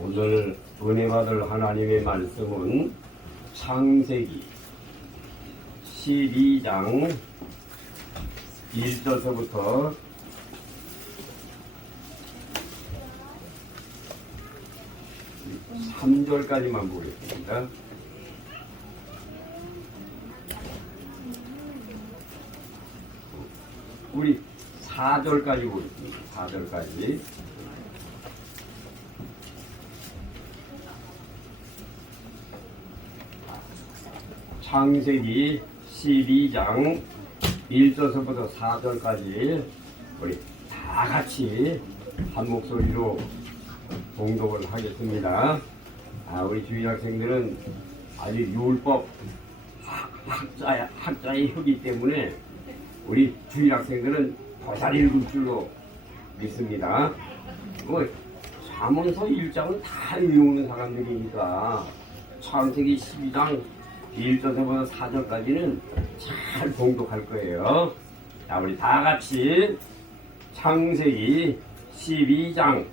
오늘 은혜 받을 하나님의 말씀은 창세기 12장 1절서부터 3절까지만 보겠습니다. 우리 4절까지 보겠습니다. 4절까지. 창세기 12장 1절서부터 4절까지 우리 다 같이 한 목소리로 봉독을 하겠습니다. 우리 주일 학생들은 아주 율법 학자의 혀기 때문에 우리 주일 학생들은 더 잘 읽을 줄로 믿습니다. 잠언서 1장은 다 외우는 사람들이니까 창세기 12장 1절부터 4절까지는 잘 봉독할 거예요. 자, 우리 다 같이 창세기 12장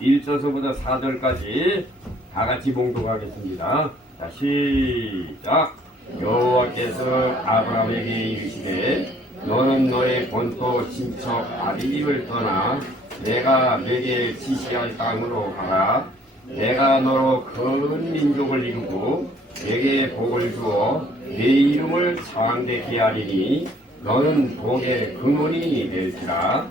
1절부터 4절까지 다 같이 봉독하겠습니다. 자, 시작. 여호와께서 아브라함에게 이르시되 너는 너의 본토 친척 아비집을 떠나 내가 내게 지시할 땅으로 가라. 내가 너로 큰 민족을 이루고 내게 복을 주어 내 이름을 창대케 하리니 너는 복의 근원이 될지라.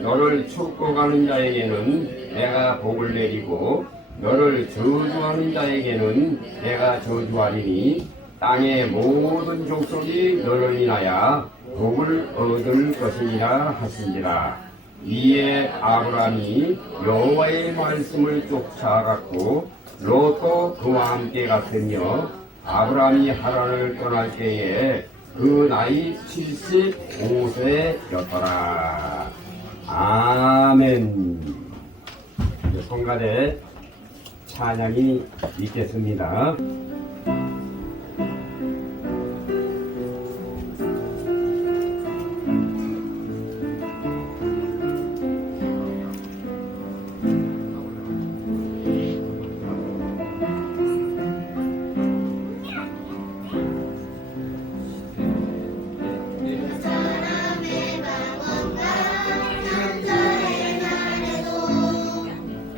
너를 축복하는 자에게는 내가 복을 내리고 너를 저주하는 자에게는 내가 저주하리니 땅의 모든 족속이 너를 인하여 복을 얻을 것이니라 하신지라. 이에 아브라함이 여호와의 말씀을 쫓아갔고 롯도 그와 함께 갔으며 아브라함이 하란을 떠날 때에 그 나이 75세였더라. 아멘. 성가대 찬양이 있겠습니다.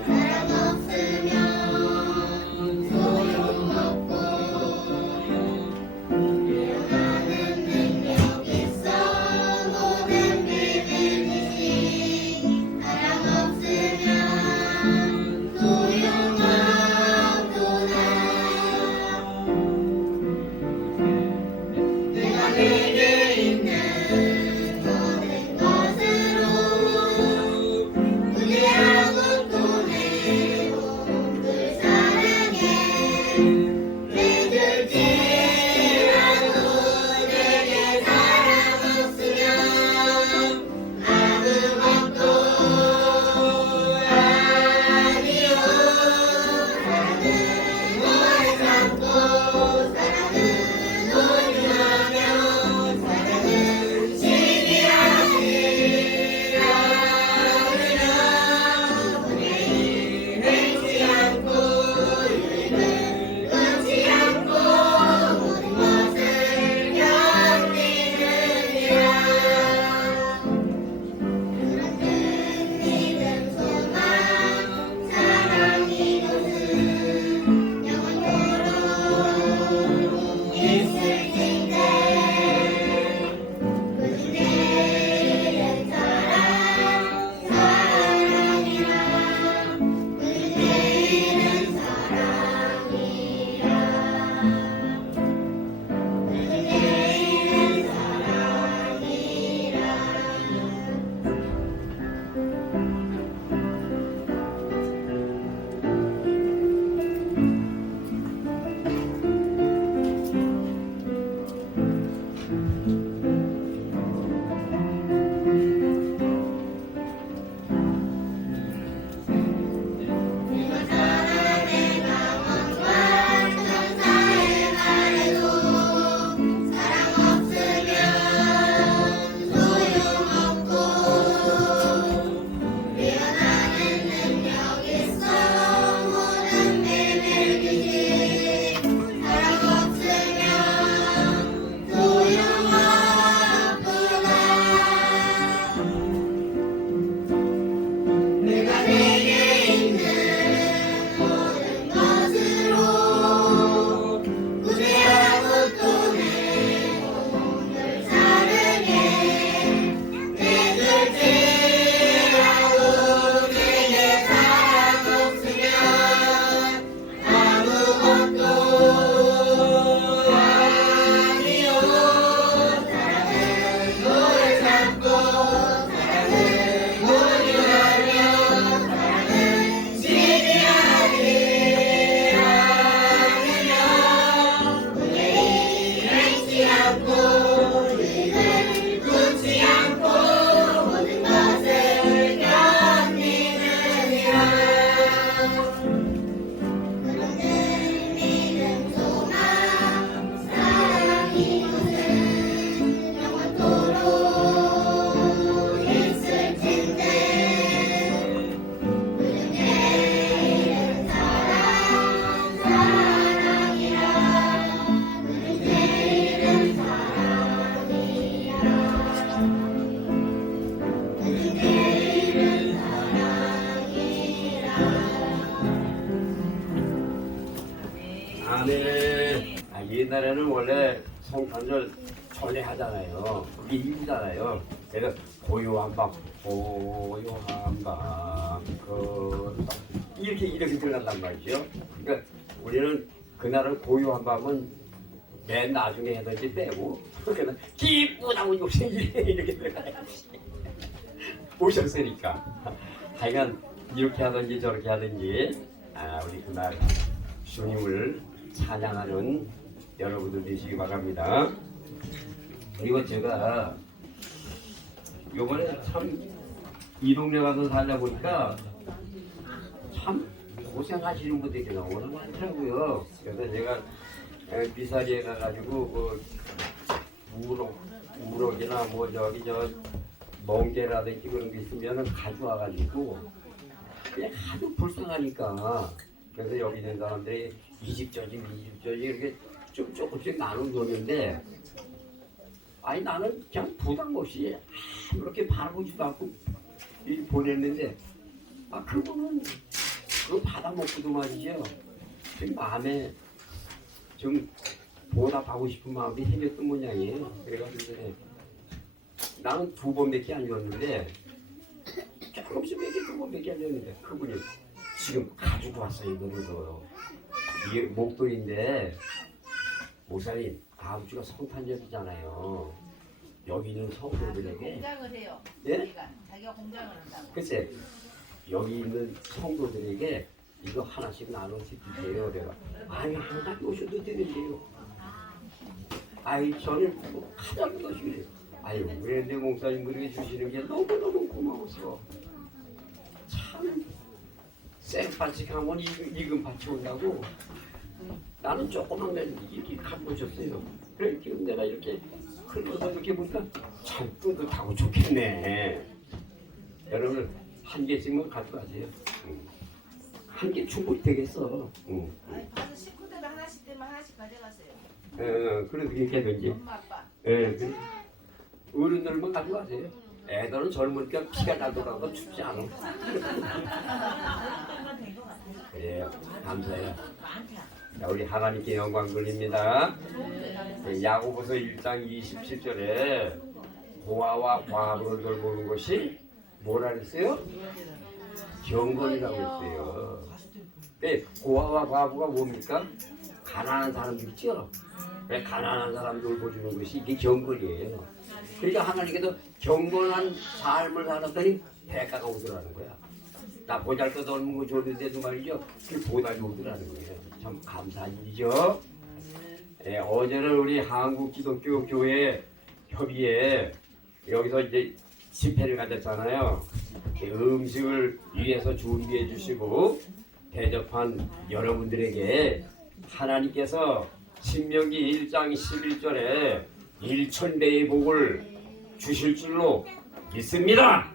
사랑 없으면 소용없고 옛날에는 원래 성탄절 전에 하잖아요. 그게 일이잖아요. 그래서 고요한 밤, 고요한 밤, 이렇게 들어간단 말이죠. 그러니까 우리는 그날은 고요한 밤은 맨 나중에 하든지 빼고, 그러니까 기쁘다고 요새 이렇게 들어가야지. 오셨으니까. 하여간 이렇게 하든지 저렇게 하든지, 우리 그날 주님을 찬양하는 여러분들 되시기 바랍니다. 그리고 제가 요번에 참 이 동네 가서 살다 보니까 참 고생하시는 분들이 너무나 많더라고요. 그래서 제가 비사리에 가가지고 우럭이나 뭐 저기 멍게라든지 그런 게 있으면 가져와가지고 그냥 하도 불쌍하니까 그래서 여기 있는 사람들이 이 집 저 집 이렇게 좀 조금씩 나눠줬는데 아니 나는 그냥 부담 없이 이렇게 바라보지도 않고 보냈는데 그분은 그거 받아먹고도 말이죠. 좀 마음에 좀 보답하고 싶은 마음이 생겼던 모양이에요. 그래가지고 나는 2번밖에 안 줬는데 조금씩 몇개 2번밖에 안 줬는데 그분이 지금 가지고 왔어요. 이거를 이게 목도리인데 목사님 다음 주가 성탄절이잖아요. 여기 있는 성도들에게 공장을 해요. 예? 자기가 공장을 한다고. 글쎄 여기 있는 성도들에게 이거 하나씩 나눠서 주세요. 내가 아니 하나 오셔도 되는데요. 아이 저는 뭐 가장 것이래요. 아유 왜 내 목사님들에게 주시는 게 너무너무 고마워서 참 쌩파치 가면 이금 받치 온다고 나는 조그만 걸 이렇게 갖고 오셨어요. 그래 지금 내가 이렇게 흘러서 이렇게 보니까 참 뿌듯하고 좋겠네. 여러분 한 개씩만 가져가세요. 한 개 충분히 되겠어. 가서 식구들 하나씩 되면 하나씩 가져가세요. 그래도 그렇게 되지. 엄마 아빠. 그래. 어른들만 가져가세요. 애들은 젊으니까 피가 나더라도 춥지 않아. 그래요. 감사해요. 자, 우리 하나님께 영광 돌립니다. 야고보서 1장 27절에 고아와 과부를 돌보는 것이 뭐라 그랬어요? 경건이라고 했어요. 고아와 과부가 뭡니까? 가난한 사람들 있죠? 가난한 사람 돌보주는 것이 이게 경건이에요. 그러니까 하나님께서 경건한 삶을 살았더니 대가가 오더라는 거야. 나 보잘것없는 거 줬는데도 말이죠. 그 보답이 오더라는 거예요. 참 감사한 일이죠. 어제는 우리 한국기독교교회 협의회 여기서 이제 집회를 가졌잖아요. 음식을 위해서 준비해 주시고 대접한 여러분들에게 하나님께서 신명기 1장 11절에 1000배의 복을 주실 줄로 믿습니다.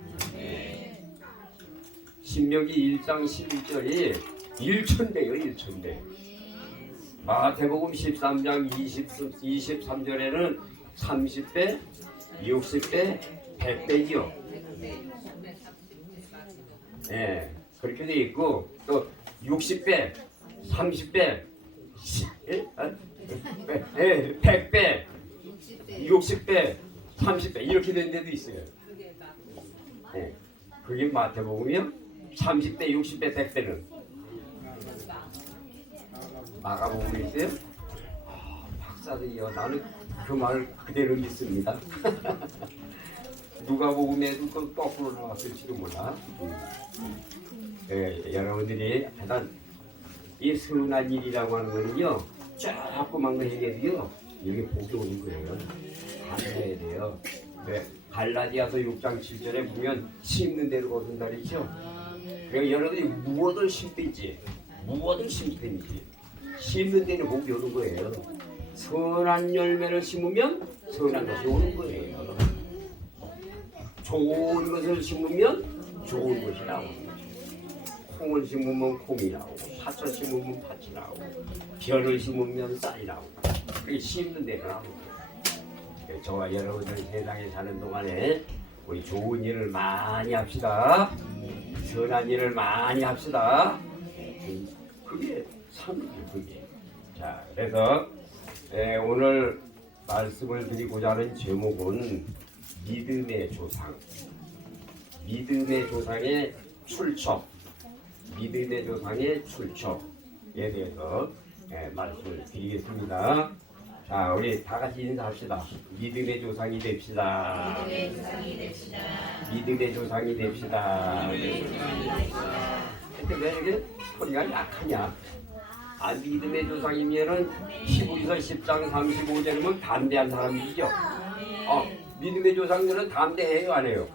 신명기 1장 11절이 1000배예요. 1000배. 마태복음 13장 23절에는 30배, 60배, 100배죠. 그렇게 돼 있고 또 60배, 30배, 100배, 60배, 30배 이렇게 된 데도 있어요. 그게 마태복음이요. 30배, 60배, 100배는 마가복음에 있어요. 박사들이요. 나는 그 말을 그대로 믿습니다. 누가복음에도 그 거꾸로 나왔을지도 몰라. 여러분들이 하여간 이 선한 일이라고 하는 거는요. 조그만 거 해결이요. 이게 복이 오는 거예요. 감사해야 돼요. 갈라디아서 6장 7절에 보면 심는 대로 거둔다 그랬죠. 그러니까 여러분들이 무엇을 심든지 심는 데는 복이 오는 거예요. 선한 열매를 심으면 선한 것이 오는 거예요. 좋은 것을 심으면 좋은 것이 나오고 콩을 심으면 콩이 나오고 팥을 심으면 팥이 나오고 벼를 심으면 쌀이 나오고 그게 심는 데가 나오는 거예요. 저와 여러분들 세상에 사는 동안에 우리 좋은 일을 많이 합시다. 선한 일을 많이 합시다. 그게 삶이에요. 그게. 자, 그래서 네, 오늘 말씀을 드리고자 하는 제목은 믿음의 조상. 믿음의 조상의 출처. 믿음의 조상의 출처에 대해서 말씀을 드리겠습니다. 자, 우리 다 같이 인사합시다. 믿음의 조상이 됩시다. 믿음의 조상이 됩시다. 믿음의 조상이 됩시다. 근데 왜 이렇게 소리가 약하냐? 아, 믿음의 조상이면은 히브리서 10장 35절이면 담대한 사람이죠. 믿음의 조상들은 담대해요, 안 해요?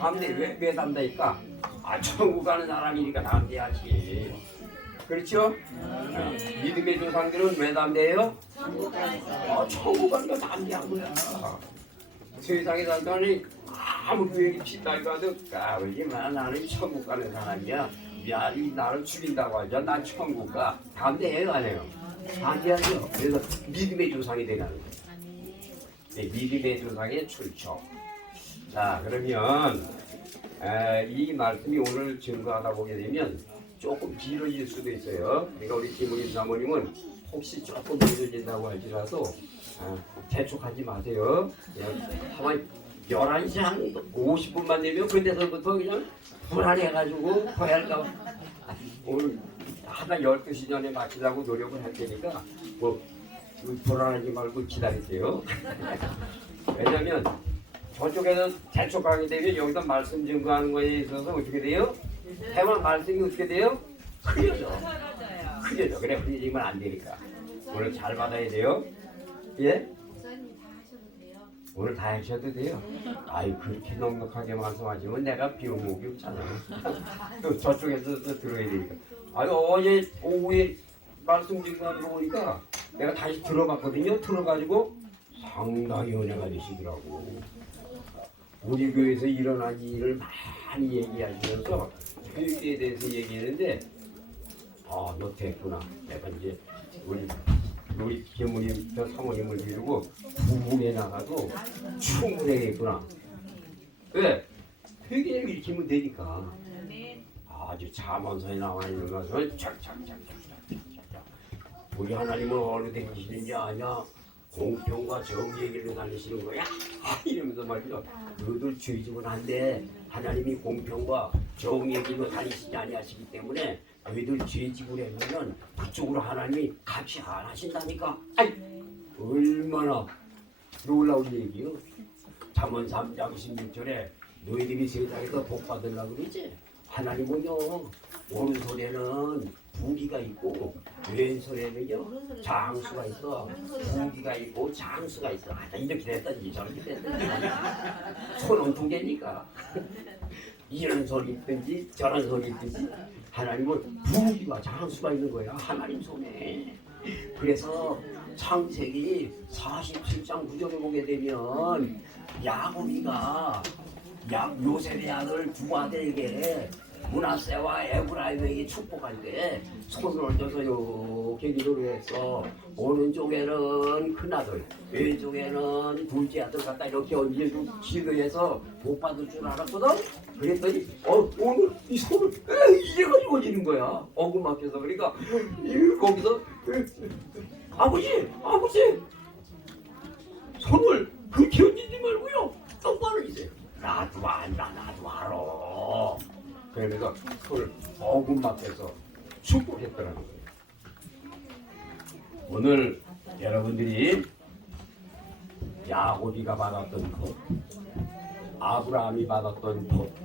담대. 왜 담대할까? 아, 천국 가는 사람이니까 담대하지. 그렇죠? 믿음의 조상들은 왜 담대해요? 천국 가는 거 담대한 거야. 세상에 살더니 아무 교육이 핏달가도 까불지만 나는 천국 가는 사람이야. 야이 나를 죽인다고 하죠. 난 천국 가. 담대해요, 안 해요? 담대하죠. 그래서 믿음의 조상이 되는 거예요. 네, 믿음의 조상의 출처. 자, 그러면 이 말씀이 오늘 증거하다 보게 되면 조금 길어질 수도 있어요. 그러니까 우리 김우림 사모님은 혹시 조금 길어진다고 할지라도 재촉하지 마세요. 그냥 11시 한 50분만 되면 그때서부터 그냥 불안해가지고 후회할까. 오늘 하나 12시 전에 마치려고 노력을 할 테니까 뭐 불안하지 말고 기다리세요. 왜냐면 저쪽에서 재촉하게 되면 여기서 말씀 증거하는 거에 있어서 어떻게 돼요? 해만 말씀이 어떻게 돼요? 흐려져. 흐려져. 그래, 흐려지면 안 되니까. 오늘 잘 받아야 돼요. 예? 오늘 다 하셔도 돼요. 아이, 그렇게 넉넉하게 말씀하시면 내가 비용목이 없잖아. 또 저쪽에서 들어야 되니까. 아니, 어제 오후에 말씀 증거하는 거 보니까 내가 다시 들어봤거든요. 들어가지고 상당히 은혜가 되시더라고. 우리 교회에서 일어난 일을 많이 얘기하시면서 교육에 대해서 얘기했는데 너 됐구나. 내가 이제 우리 계모님, 저 사모님을 이루고 부부에 나가도 충분하겠구나. 왜? 회개를 일으키면 되니까. 아주 자문서에 나와 있는 것을 착착착착착. 우리 하나님은 어느 되시는지 아냐? 공평과 정의의 길로 다니시는 거야? 이러면서 말이죠. 너희들 죄지면 안 돼. 하나님이 공평과 정의의 길로 다니시지 아니하시기 때문에 너희들 죄지고 하면 그쪽으로 하나님이 같이 안 하신다니까. 아이, 얼마나 놀라운 얘기요. 잠언 3장 16절에 너희들이 세상에서 복 받으려고 그러지. 하나님은요, 오른손에는 부기가 있고 왼손에는요 장수가 있어. 부기가 있고 장수가 있어. 이렇게 됐든지 저렇게 됐든지 손은 두 개니까 이런 손이 있든지 저런 손이 있든지 하나님은 부기와 장수가 있는 거야. 하나님 손에. 그래서 창세기 47장 9절에 보게 되면 야곱이가 요셉의 아들 두 아들에게 므낫세와 에브라임에게 축복할 때 손을 얹어서 이렇게 기도를 했어. 오른쪽에는 큰아들, 왼쪽에는 둘째 아들 갖다 이렇게 얹어서 기도해서 복 받을 줄 알았거든. 그랬더니 오늘 이 손을 이래가지고 얹는 거야. 어금막혀서. 그러니까 거기서 아버지 손을 그렇게 얹지 말고요, 똑바로 있어요. 나도 알아. 그러면서 손을 어금막혀서 축복했더라는 거예요. 오늘 여러분들이 야곱이가 받았던 복, 아브라함이 받았던 복,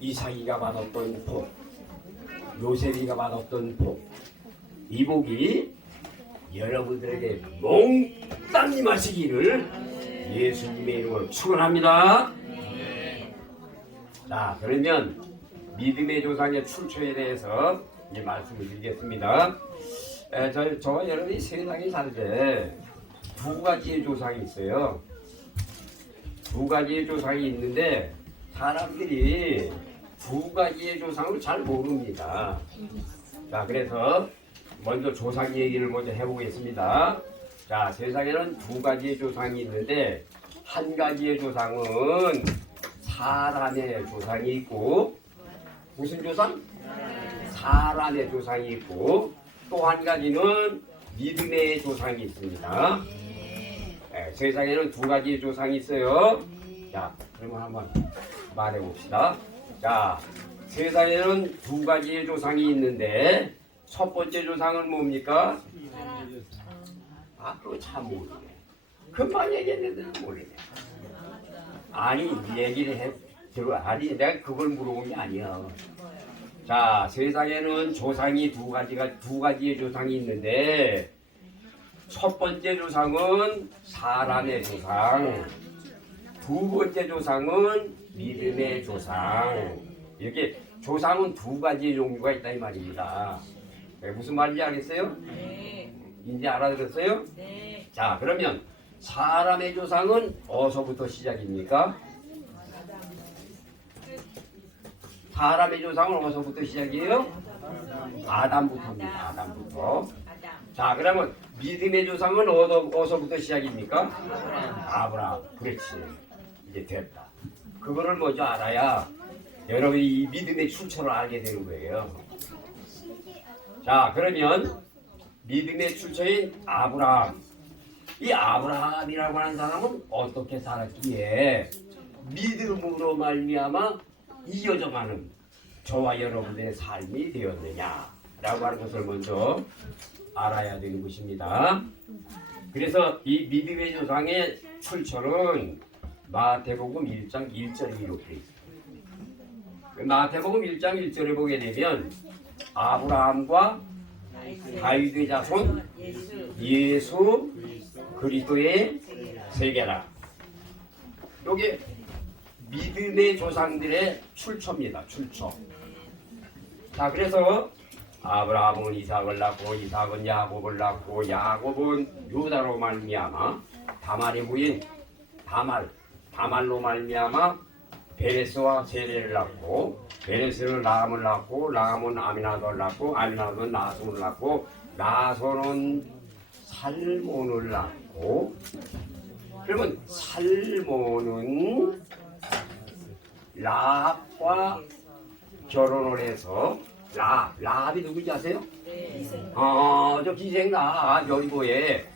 이삭이가 받았던 복, 요셉이가 받았던 복, 이 복이 여러분들에게 몽땅 임하시기를 예수님의 이름으로 축원합니다. 자, 그러면 믿음의 조상의 출처에 대해서 이제 말씀을 드리겠습니다. 저와 여러분이 세상에 살 때 두 가지의 조상이 있어요. 두 가지의 조상이 있는데 사람들이 두 가지의 조상을 잘 모릅니다. 자, 그래서 먼저 조상 얘기를 먼저 해보겠습니다. 자, 세상에는 두 가지의 조상이 있는데 한 가지의 조상은 사람의 조상이 있고, 무슨 조상? 사람의 조상이 있고, 또 한 가지는 믿음의 조상이 있습니다. 네, 세상에는 두 가지의 조상이 있어요. 자, 그러면 한번 말해 봅시다. 자, 세상에는 두 가지의 조상이 있는데 첫 번째 조상은 뭡니까? 아, 그거 참 모르네. 금방 얘기했는데 모르네. 아니, 얘기를 해. 아니, 내가 그걸 물어본 게 아니야. 자, 세상에는 조상이 두 가지의 조상이 있는데 첫 번째 조상은 사람의 조상, 두 번째 조상은 믿음의 조상. 이렇게 조상은 두 가지의 종류가 있다 이 말입니다. 무슨 말인지 알겠어요? 네. 이제 알아들었어요? 네. 자, 그러면 사람의 조상은 어디서부터 시작입니까? 사람의 조상은 어디서부터 시작이에요? 아담부터입니다. 아담부터. 자, 그러면 믿음의 조상은 어디서부터 시작입니까? 아브라함. 그렇지. 이제 됐다. 그거를 먼저 알아야 여러분이 이 믿음의 출처를 알게 되는 거예요. 자, 그러면 믿음의 출처인 아브라함. 이 아브라함이라고 하는 사람은 어떻게 살았기에 믿음으로 말미암아 이어져가는 저와 여러분의 삶이 되었느냐라고 하는 것을 먼저 알아야 되는 것입니다. 그래서 이 믿음의 조상의 출처는 마태복음 1장 1절에 이렇게 있습니다. 마태복음 1장 1절에 보게 되면 아브라함과 다윗의 자손 예수 그리스도의 세계라. 여기 믿음의 조상들의 출처입니다. 출처. 자, 그래서 아브라함은 이삭을 낳고 이삭은 야곱을 낳고 야곱은 유다로 말미암아 다말의 부인 다말로 말미암아 베레스와 세레를 낳고 베레스는 라함을 낳고 라함은 아미나도를 낳고 아미나도는 나손을 낳고 나손은 살몬을 낳고 그러면 살몬은 라합과 결혼을 해서 라합이 누구지 아세요? 저 기생 라합 여리고에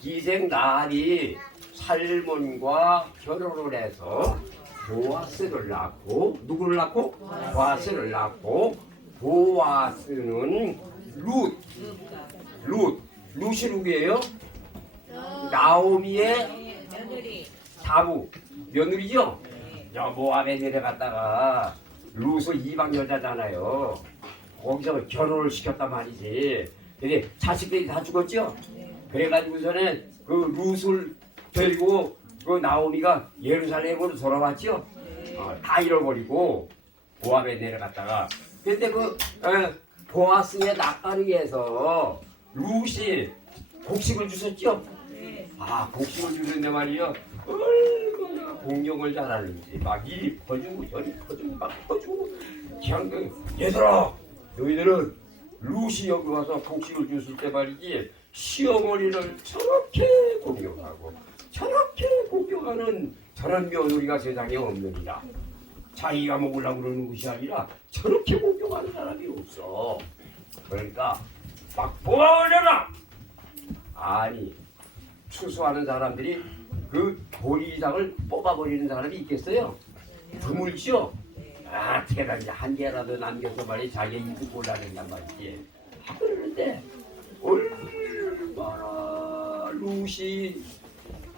기생 라합이 살몬과 결혼을 해서 보아스를 낳고 누구를 낳고? 보아스를 낳고 보아스는 룻이 누구예요? 나오미의 사부 며느리죠? 저 모압에 내려갔다가 룻을 이방 여자잖아요. 거기서 결혼을 시켰단 말이지. 근데 자식들이 다 죽었죠? 그래가지고서는 그 룻을 데리고 그 나오미가 예루살렘으로 돌아왔죠? 다 잃어버리고 모압에 내려갔다가 근데 그 보아스의 낯가리에서 룻이 곡식을 주셨죠? 곡식을 주는데 말이요. 얼마나 공경을 잘하는지 막 이리 퍼주고 저리 퍼주고 막 퍼주고 그냥 얘들아 너희들은 룻이 여기 와서 곡식을 줬을 때 말이지 시어머니를 저렇게 공경하고 저렇게 공경하는 저런 며느리가 세상에 없느니라. 자기가 먹으려고 그러는 것이 아니라 저렇게 공경하는 사람이 없어. 그러니까 막 뽑아버려라. 아니 추수하는 사람들이 그 보리 이상을 뽑아버리는 사람이 있겠어요? 드물죠? 제가 이제 한 개라도 남겨서 말이 자기 이득 골라낸단 말이지. 그러는데 얼마나 룻이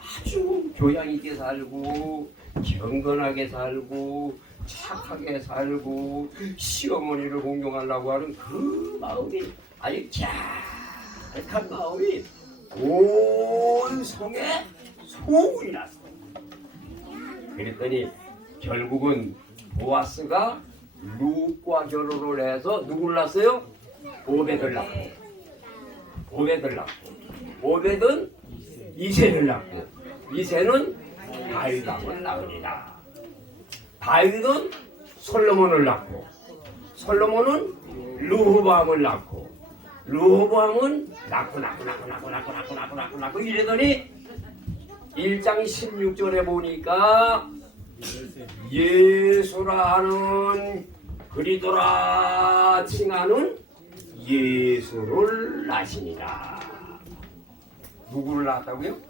아주 교양 있게 살고 경건하게 살고 착하게 살고 시어머니를 공경하려고 하는 그 마음이 아주 갸륵한 마음이 온 성에 소문이 났어. 그랬더니 결국은 보아스가 룻과 결혼을 해서 누구를 낳았어요? 오벳을 낳고 오벳은 이새를 낳고 이새는 다윗왕을 낳으니라. 다윗은 솔로몬을 낳고 솔로몬은 르호보암을 낳고 르호보암은 낳고 이러더니 1장 16절에 보니까 예수라 하는 그리스도라 칭하는 예수를 낳으시니라. 누구를 낳았다고요?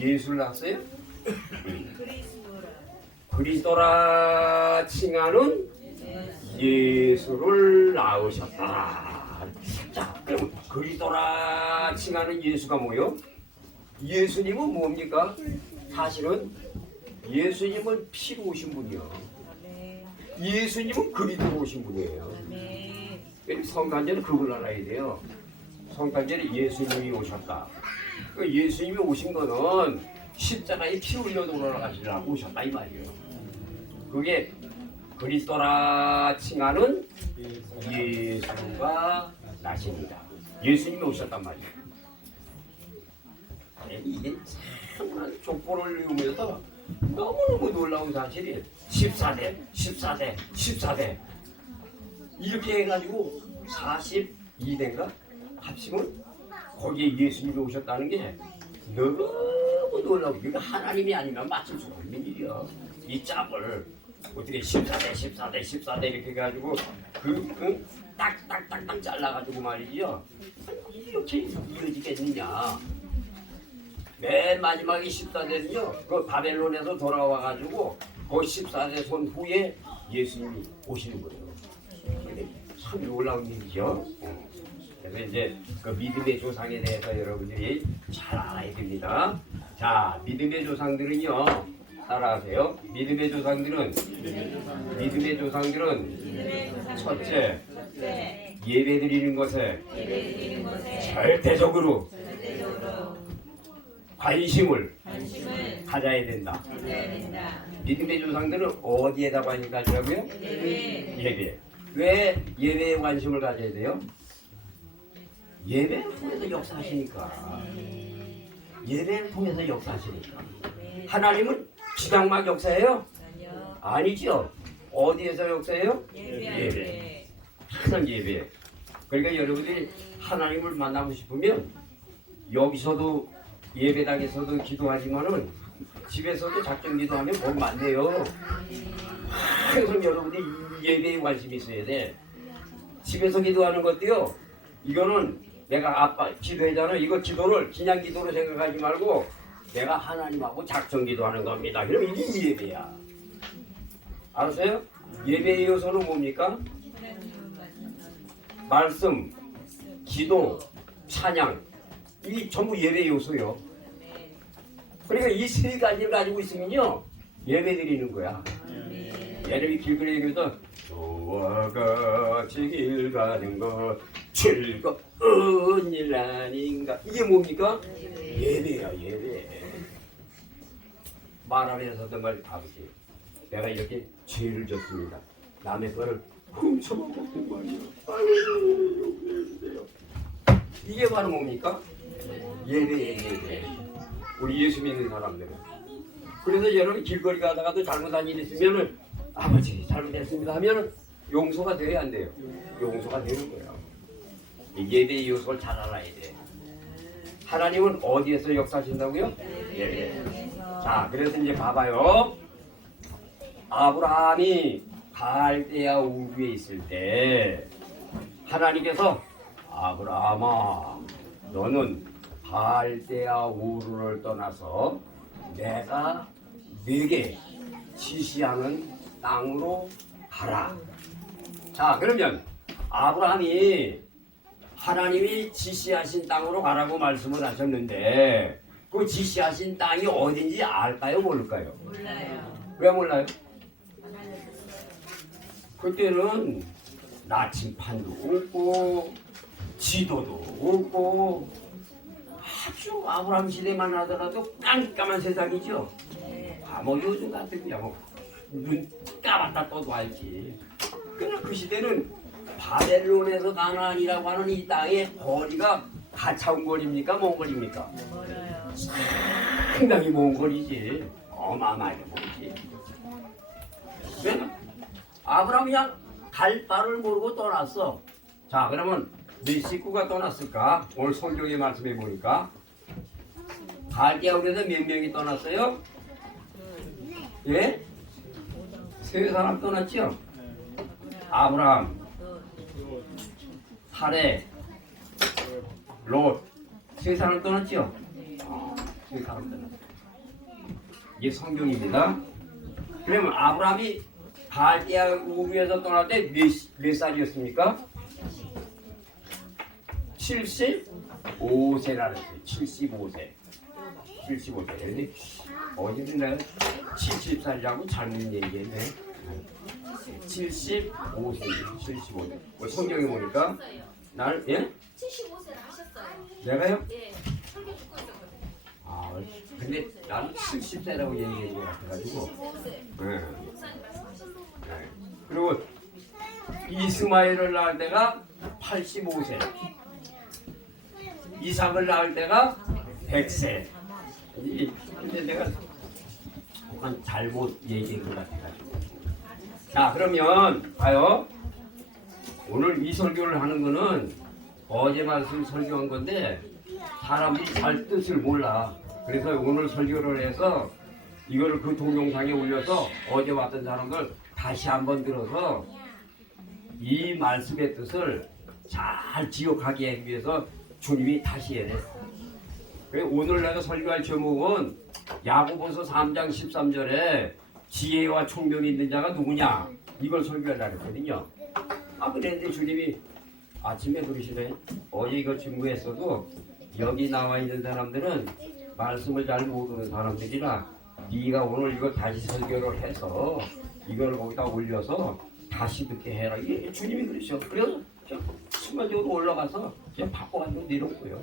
예수를 낳았어요? 그리스도라 칭하는 예수를 낳으셨다. 자, 그럼 그리스도라 칭하는 예수가 뭐요? 예수님은 뭡니까? 사실은 예수님은 피로 오신 분이요. 예수님은 그리스도로 오신 분이에요. 성탄절은 그걸 알아야 돼요. 성탄절에 예수님이 오셨다. 그 예수님이 오신 거는 십자가에 피 흘려 돌아가시려고 오셨다 이 말이에요. 그게 그리스도라 칭하는 예수가 나십니다. 예수님이 오셨단 말이에요. 이게 정말 족보를 읽으면서 너무너무 놀라운 사실이 14대 이렇게 해가지고 42대인가 합치면 거기에 예수님이 오셨다는 게 너무 놀라고, 이거 하나님이 아니면 맞출 수가 없는 일이야. 이 짝을 어떻게 14대 이렇게 해가지고 딱딱딱딱 잘라가지고 말이죠. 이렇게 이어지겠느냐. 맨 마지막에 14대는요, 그 바벨론에서 돌아와가지고 그 14대 손 후에 예수님이 오시는 거예요. 참 놀라운 일이죠. 그래서 이제 그 믿음의 조상에 대해서 여러분들이 잘 알아야 됩니다. 자, 믿음의 조상들은요, 따라하세요. 믿음의 조상들은 첫째, 예배 드리는 것에 절대적으로 관심을 가져야 된다. 믿음의 조상들은 어디에다 관심 가지라고요? 예배. 왜 예배에 관심을 가져야 돼요? 예배를 통해서 역사하시니까. 예배를 통해서 역사하시니까. 하나님은 지상만 역사해요? 아니죠. 어디에서 역사해요? 예배. 항상 예배. 그러니까 여러분들이 하나님을 만나고 싶으면 여기서도 예배당에서도 기도하지만은 집에서도 작정 기도하면 복 많네요. 항상 여러분들이 예배에 관심이 있어야 돼. 집에서 기도하는 것도요, 이거는 내가 아빠 기도하잖아. 이거 기도를 그냥 기도로 생각하지 말고 내가 하나님하고 작정 기도하는 겁니다. 그럼 이게 예배야. 알았어요? 예배의 요소는 뭡니까? 말씀, 기도, 찬양, 이 전부 예배의 요소요. 그러니까 이 세 가지를 가지고 있으면요, 예배 드리는 거야. 예를 길거리에 가서 저와 같이 길 가는 것 즐거운 일 아닌가. 이게 뭡니까? 예배야, 예배. 말하면서도 말, 아버지, 내가 이렇게 죄를 졌습니다. 남의 거를 훔쳐먹었던 말이야. 이게 바로 뭡니까? 예배예요, 예배. 우리 예수 믿는 사람들은. 그래서 여러분 길거리 가다가도 잘못한 일 있으면은 아버지 잘못했습니다 하면은 용서가 돼야 안 돼요? 용서가 되는 거예요. 예배의 요소를 잘 알아야 돼. 하나님은 어디에서 역사하신다고요? 예배. 자, 그래서 이제 봐봐요. 아브라함이 갈대아 우르에 있을 때 하나님께서 아브라함아, 너는 갈대아 우르를 떠나서 내가 네게 지시하는 땅으로 가라. 자, 그러면 아브라함이 하나님이 지시하신 땅으로 가라고 말씀을 하셨는데 그 지시하신 땅이 어딘지 알까요? 모를까요? 몰라요. 왜 몰라요? 그때는 나침판도 없고 지도도 없고 아주 아브라함 시대만 하더라도 깜깜한 세상이죠. 뭐 요즘 같으면 뭐 눈 까맣다 떠도 알지. 그러나 그 시대는 바벨론에서 가나안이라고 하는 이 땅의 거리가 가차운 거리입니까? 먼 거리입니까? 멀어요. 상당히 먼 거리지. 어마어마하게 멀지. 왜? 아브라함이 그냥 갈 바를 모르고 떠났어. 자, 그러면 몇 식구가 떠났을까? 오늘 성경에 말씀해 보니까 갈대아 우르에서 몇 명이 떠났어요? 예? 세 사람 떠났죠? 아브라함, 사레, 롯, 세 사람 떠났죠? 세 사람 떠났죠. 이게 성경입니다. 그러면 아브라함이 갈대아 우르에서 떠날 때 몇 살이었습니까? 75세라 그랬어요. 75세. 75세. 근데 어제는 내가 70살이라고 잘못 얘기했네. 75세. 75세. 뭐 성경에 보니까 나를 예? 75세를 하셨어요. 내가요? 예, 설교 듣고 있었거든요. 아, 근데 나는 70세라고 얘기한 것 같아가지고. 75세. 네. 목사님 말씀하셨어요. 네. 그리고 이스마엘을 낳을 때가 85세. 이삭을 낳을 때가 100세. 근데 내가 약간 잘못 얘기한 것 같아가지고. 자, 그러면 봐요. 오늘 이 설교를 하는 거는 어제 말씀 설교한 건데 사람들이 잘 뜻을 몰라. 그래서 오늘 설교를 해서 이거를 그 동영상에 올려서 어제 왔던 사람들 다시 한번 들어서 이 말씀의 뜻을 잘 기억하게 하기 위해서 주님이 다시 해내. 오늘 내가 설교할 제목은 야고보서 3장 13절에 지혜와 총명이 있는 자가 누구냐 이걸 설교하려고 했거든요. 아 그랬는데 주님이 아침에 그러시네. 어제 이거 증거했어도 여기 나와 있는 사람들은 말씀을 잘 모르는 사람들이라 네가 오늘 이걸 다시 설교를 해서 이걸 거기다 올려서 다시 듣게 해라. 이게 주님이 그러셔. 그래서 순간적으로 올라가서 그냥 바꿔가지고 내려오고요.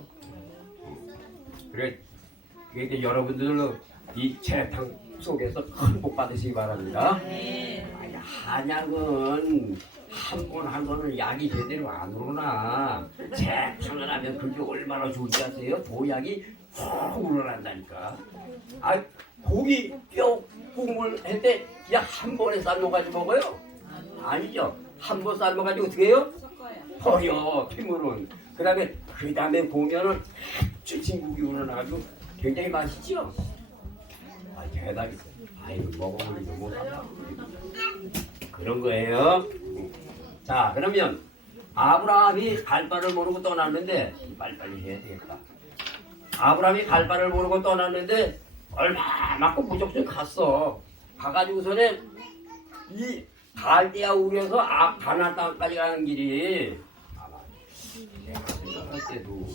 그래 이제 여러분들도 이 재탕 속에서 큰 복 받으시기 바랍니다. 아니, 한약은 한 번 한 번은 약이 제대로 안 오르나 재탕을 하면 그게 얼마나 좋은지 아세요? 보약이 훅 우러난다니까. 아 고기 뼈 국물 할때 그냥 한 번에 삶아가지고 먹어요? 아니죠. 한 번 삶아가지고 어떻게 해요? 버려 피물은. 그 다음에 보면은 쭈친국이 우러나가지고 굉장히 맛있죠? 아 대단히 아이고 먹어보니까 못한다 그런 거예요. 자 그러면 아브라함이 갈 바를 모르고 떠났는데 빨리빨리 해야 되겠다. 아브라함이 갈 바를 모르고 떠났는데 얼마만큼 무조건 갔어. 가가지고서는 이 갈대아 우르에서 가나안 땅까지 가는 길이 아마 내가 생각할 때도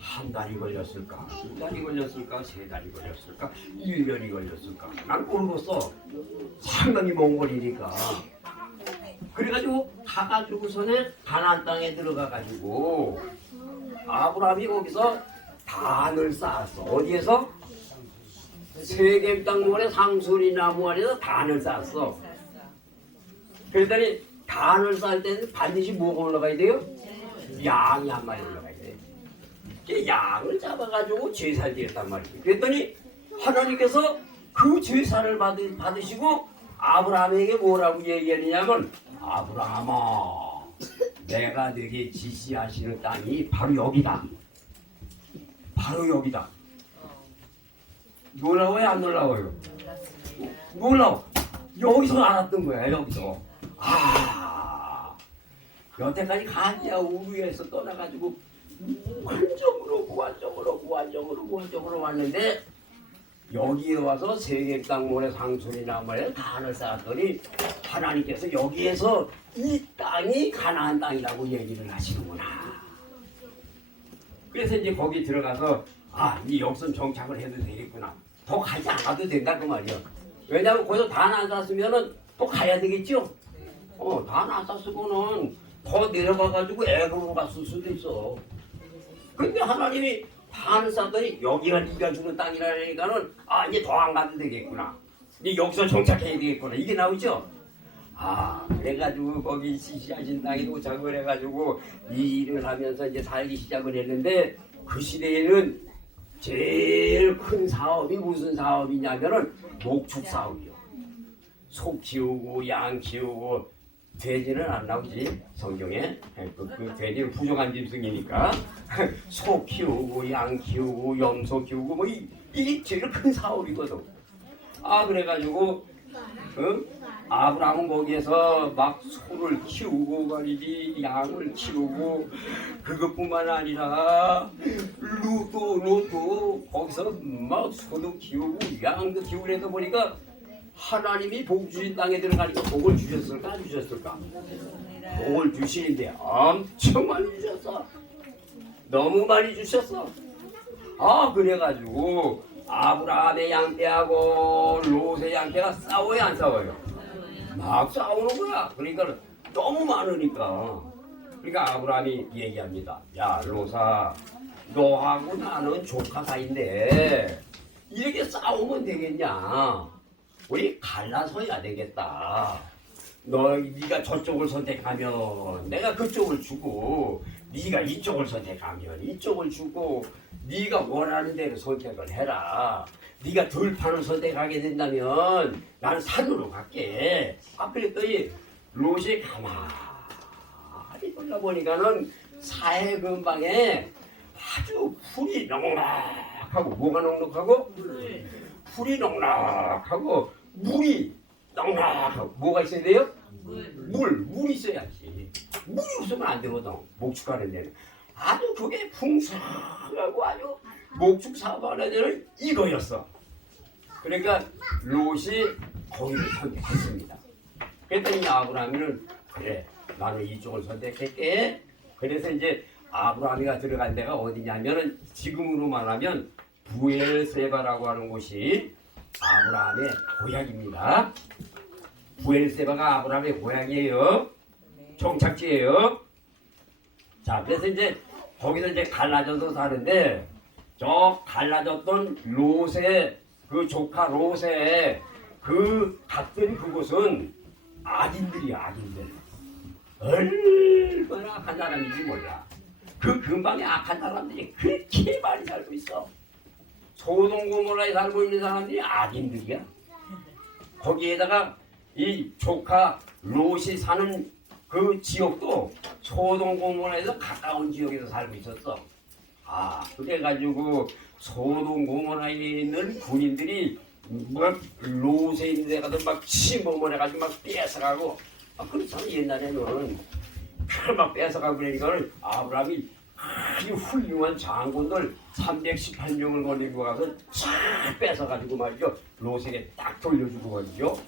한 달이 걸렸을까, 두 달이 걸렸을까, 세 달이 걸렸을까, 1년이 걸렸을까 난 모르겠어. 상당히 먼 거리니까. 그래가지고 가가지고서는 가나안 땅에 들어가가지고 아브라함이 거기서 단을 쌓았어. 어디에서? 세겜 땅 모래 상수리 나무 아래서 단을 쌓았어. 그랬더니 단을 쌓을 때는 반드시 뭐가 올라가야 돼요? 양이 한 마리 올라가야 돼. 양을 잡아가지고 제사를 드렸단 말이지. 그랬더니 하나님께서 그 제사를 받으시고 아브라함에게 뭐라고 얘기했냐면 아브라함아 내가 너에게 지시하시는 땅이 바로 여기다. 바로 여기다. 놀라워요 안 놀라워요? 놀라워. 여기서 알았던 거야. 여기서. 아 여태까지 갈대아 우르에서 떠나가지고 무한정으로 왔는데 여기에 와서 세겜 땅 모래 상수리 나무에 단을 쌓았더니 하나님께서 여기에서 이 땅이 가나안 땅이라고 얘기를 하시는구나. 그래서 이제 거기 들어가서 이 여기서 정착을 해도 되겠구나. 더 가지 않아도 된다 그 말이야. 왜냐하면 거기서 단 안 쌌으면은 또 가야 되겠죠. 단 안 쌌으면은 더 내려가가지고 애굽으로 갔을 수도 있어. 근데 하나님이 단을 쌌더니 여기가 네가 주는 땅이라니까는 이제 더 안 가도 되겠구나. 이제 여기서 정착해야 되겠구나. 이게 나오죠. 그래가지고 거기 지시하신 땅에 도착을 해가지고 이 일을 하면서 이제 살기 시작을 했는데 그 시대에는 제일 큰 사업이 무슨 사업이냐면은 목축 사업이요. 소 키우고 양 키우고 돼지는 안 나오지 성경에. 그 돼지는 부족한 짐승이니까 소 키우고 양 키우고 염소 키우고 이게 제일 큰 사업이거든. 그래가지고 아브라함은 거기에서 막 소를 키우고 말이지 양을 키우고 그것뿐만 아니라 롯도 거기서 막 소도 키우고 양도 키우고 그러다 보니까 하나님이 복 주신 땅에 들어가니까 복을 주셨을까 안 주셨을까? 복을 주시는데 엄청 많이 주셨어. 너무 많이 주셨어. 아 그래가지고 아브라함의 양떼하고 롯의 양떼가 싸워요 안 싸워요? 막 싸우는 거야. 그러니까 너무 많으니까. 그러니까 아브라함이 얘기합니다. 야 롯아 너하고 나는 조카 사이인데 이렇게 싸우면 되겠냐? 우리 갈라서야 되겠다. 네가 저쪽을 선택하면 내가 그쪽을 주고 네가 이쪽을 선택하면 이쪽을 주고 네가 원하는 대로 선택을 해라. 네가 들판을 선택하게 된다면 나는 산으로 갈게. 그랬더니 롯이 가만히 돌아보니까는 사해 근방에 아주 풀이 넉넉하고 뭐가 넉넉하고? 풀이 넉넉하고 물이 넉넉하고 뭐가 있어야 돼요? 물이 있어야지. 물이 없으면 안 되거든. 목축하는 데는 아주 그게 풍성하고 아주 목축 사업하는 데는 이거였어. 그러니까 롯이 거기를 선택했습니다. 그랬더니 아브라함이는 그래 나는 이쪽을 선택할게. 그래서 이제 아브라함이가 들어간 데가 어디냐면은 지금으로 말하면 부엘세바라고 하는 곳이 아브라함의 고향입니다. 부엘세바가 아브라함의 고향이에요. 정착지예요. 자, 그래서 이제 거기서 이제 갈라져서 사는데 저 갈라졌던 롯의 그 조카 롯의 그 갔던 그곳은 악인들이야 악인들. 얼마나 악한 사람인지 몰라. 그 근방에 악한 사람들이 그렇게 많이 살고 있어. 소돔 고모라에 살고 있는 사람들이 악인들이야. 거기에다가 이 조카 롯이 사는 그 지역도 소돔 고모라에서 가까운 지역에서 살고 있었어. 그래가지고 소돔 고모라에 있는 군인들이 막 롯에 있는 데 가서 막 침범을 해가지고 막 뺏어가고 그렇잖아. 옛날에는 막 뺏어가고 그러니까 아브라함이 아주 훌륭한 장군들 318명을 걸리고 가서 쫙 뺏어가지고 말이죠. 롯에게 딱 돌려주고 말이죠.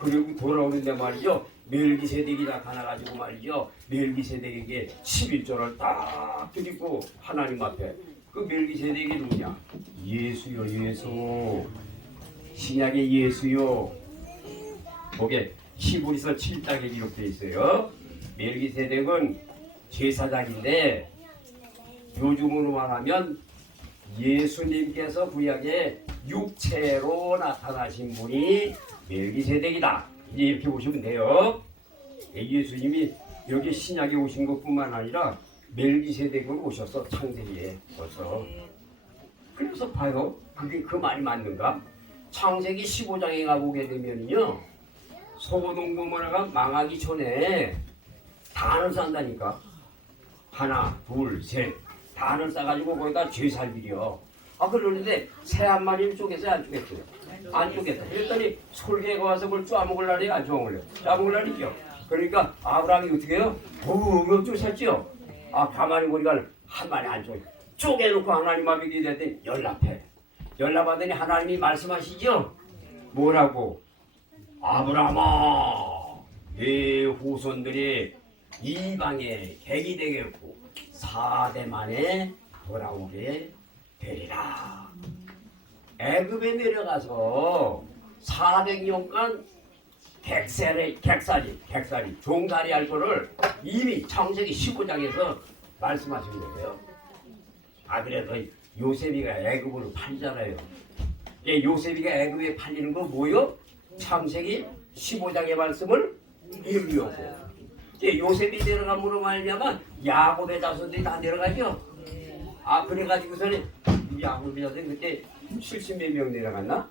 그리고 돌아오는데 말이죠. 멜기세덱이 나타나가지고 말이죠. 멜기세덱에게 11조를 딱 드리고 하나님 앞에 그 멜기세덱이 누구냐? 예수요 예수. 신약의 예수요. 거기에 히브리서 7장에 기록되어 있어요. 멜기세덱은 제사장인데 요즘으로 말하면 예수님께서 구약에 육체로 나타나신 분이 멜기세덱이다. 이제 이렇게 보시면 돼요. 예수님이 여기 신약에 오신 것뿐만 아니라 멜기세덱으로 오셔서 창세기에 벌써. 그래서 봐요. 그게 그 말이 맞는가? 창세기 15장에 가보게 되면요. 소돔 고모라가 망하기 전에 단을 싼다니까. 하나, 둘, 셋. 단을 싸가지고 거기다 죄살비려. 그러는데 새 한 마리를 쪼개서 안 쪼갰어요. 안 쪼갰다. 그랬더니 솔개가 와서 그걸 쪼아먹을라니 안 쪼아먹을래요. 쪼아먹을라니죠. 그러니까 아브라함이 어떻게 해요? 이거 쪼샜죠? 가만히 보니까 한 마리 안 쪼개. 쪼개놓고 하나님 앞에 기도했더니 연락해. 연락받더니 하나님이 말씀하시죠? 뭐라고? 아브라함아, 네 후손들이 이방에 객이 되겠고 4대 만에 돌아오게 되리라. 애굽에 내려가서 400년간 객살이 종살이 할 거를 이미 창세기 15장에서 말씀하신 거예요. 그래서 요셉이가 애굽으로 팔리잖아요. 요셉이가 애굽에 팔리는 거 뭐요? 창세기 15장의 말씀을 이루려고. 요셉이 내려감으로 말미암아 야곱의 자손들이 다 내려가죠. 그래가지고서는 야곱의 자손이 그때 70몇 명 내려갔나?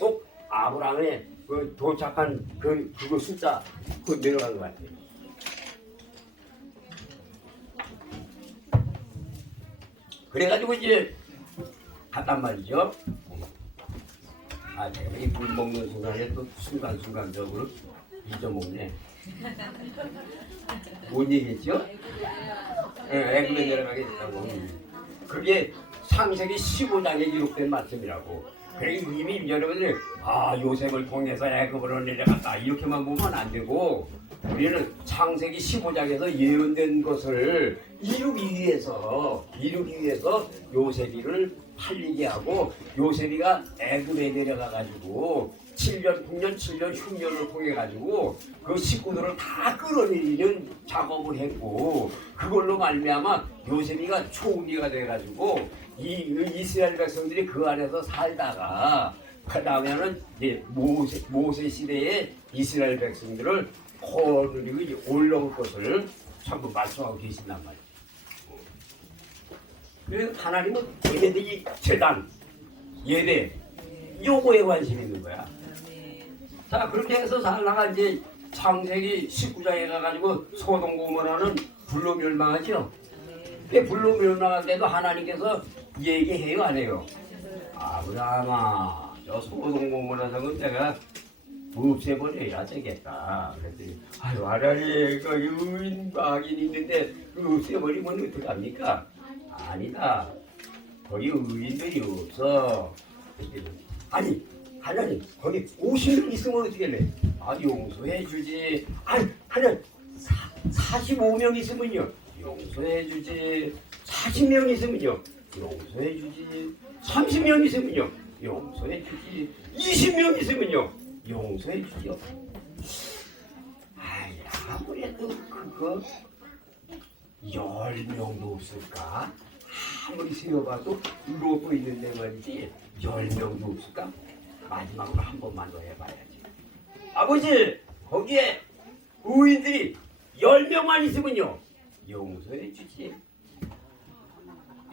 꼭 아브라함의 그 도착한 그거 숫자 그 내려간 것 같아요. 그래가지고 이제 갔단 말이죠. 아, 내가 이 물 먹는 순간에 또 순간순간적으로 잊어먹네. 뭔 얘기했죠? 애굽에 내려가게 됐다고. 그게 창세기 15장에 기록된 말씀이라고. 그래 이미 여러분들 요셉을 통해서 애굽으로 내려갔다 이렇게만 보면 안 되고 우리는 창세기 15장에서 예언된 것을 이루기 위해서 요셉이를 팔리게 하고 요셉이가 애굽에 내려가 가지고 7년, 9년, 7년 흉년을 통해 가지고 그 식구들을 다 끌어내리는 작업을 했고 그걸로 말미암아 요셉이가 총리가 돼 가지고 이 이스라엘 백성들이 그 안에서 살다가 그 다음에는 이제 모세 시대에 이스라엘 백성들을 거느리고 올라올 것을 전부 말씀하고 계신단 말이에요. 그래서 하나님은 얘네들이 재단, 예배, 요거에 관심이 있는 거야. 자, 그렇게 해서 살다가 이제 창세기 19장에 가가지고 소돔 고모라는 불로 멸망하죠. 근데 불로 멸망한데도 하나님께서 얘기해요, 안 해요? 아브라함아, 저 소돔 고모라 성은 내가 없애버려야 되겠다. 그랬더니, 하나님, 그 유인 악인 있는데 그 없애버리면 어떡합니까? 아니다. 거기 의인들이 없어. 아니, 하나님, 거기 50명 있으면 어떻게 해? 용서해 주지. 하나님, 45명 있으면요. 용서해 주지. 40명 있으면요. 용서해 주지. 30명 있으면요. 용서해 주지. 20명 있으면요. 용서해 주지요. 아무래도 그거 10명도 없을까? 아무리 세어봐도 이러고 있는데 말이지 10명도 없을까? 마지막으로 한 번만 더 해봐야지. 아버지, 거기에 의인들이 10명만 있으면요 용서해 주지.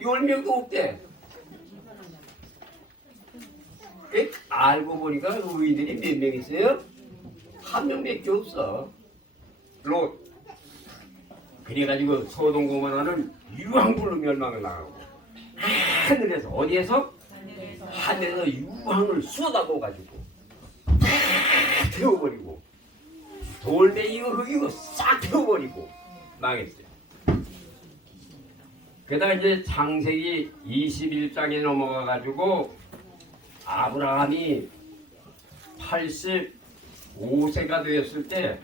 10명도 없대. 알고 보니까 의인들이 몇 명 있어요? 한 명밖에 없어. 롯. 그래가지고 소돔 고모라는 유황불로 멸망을 나가고 하늘에서 어디에서? 하늘에서 유황을 쏟아부어가지고 다 태워버리고 돌멩이고 흙이고 싹 태워버리고 망했어요. 게다가 이제 창세기 21장에 넘어가가지고 아브라함이 85세가 되었을 때